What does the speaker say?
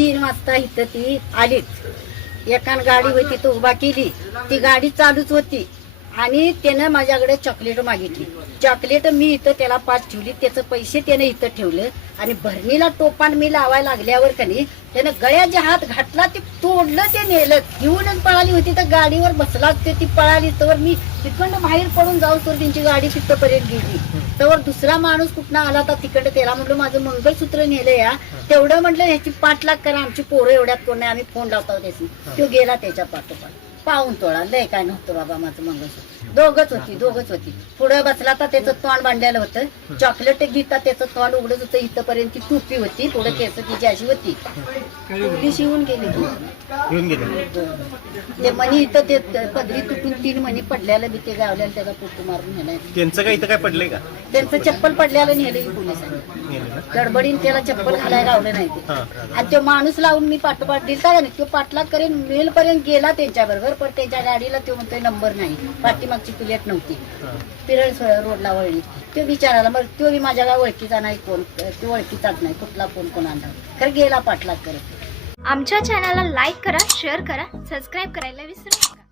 तीन वाजता इथं ती आलीच. एकान गाडी होती तो उभा केली. ती गाडी चालूच होती. आणि त्यानं माझ्याकडे चॉकलेट मागितली. चॉकलेट मी इथं त्याला पाच ठेवली त्याचं पैसे त्याने इथं ठेवलं. आणि भरणीला टोपान मी लावायला लागल्यावर कनी त्यानं गळ्याचे हात घातला ते तोडलं ते नेलं. घेऊनच पळाली होती तर गाडीवर बसला ते ती पळाली तर मी तिकडनं बाहेर पडून जाऊ तर त्यांची गाडी तिथपर्यंत गेली. तर दुसरा माणूस कुठनं आला तर तिकडं त्याला म्हटलं माझं मंगळसूत्र नेलं या. तेवढं म्हटलं ह्याची पाठलाग करा आमची पोरं एवढ्यात कोण आम्ही फोन लावतो त्याची तो गेला त्याच्या पाठोपाठ. पाहून तोडा. लय काय नव्हतं बाबा माझं मंगळसूत्र. दोघच होती दोघच होती. पुढे बसला तर त्याचं तोंड बांधलेलं होतं. चॉकलेट घेता त्याचं तोंड उघडत होतं. इथपर्यंत ती टोपी होती पुढे केस तिची अशी होती. पोलीस येऊन गेली. ती. मणी इथं ते पदरी तुटून तीन मणी पडल्याला बी ते गावल्याला त्याचा पुटू मारून नेलाय. त्यांचं काय इथं काय पडलंय का? त्यांचं चप्पल पडल्याला नेलं की पोलिसांनी गडबडीन त्याला चप्पल घालायला गावलं नाही ते. आणि तो माणूस लावून मी पाठोपाठ दिलता नाही? तो पाठलाग करेन मेल पर्यंत गेला त्यांच्या बरोबर पण गाडीला तो म्हणतोय नंबर नाही. पाठीमागची प्लेट नव्हती. पिरळ रोडला वळली. तो विचारायला मग तो बी माझ्या ओळखीचा नाही कोण तो ओळखीचाच नाही कुठला कोण कोण आणला खरं गेला पाठलाग करत. आमच्या चॅनलला लाईक करा शेअर करा सबस्क्राईब करायला विसरू नका.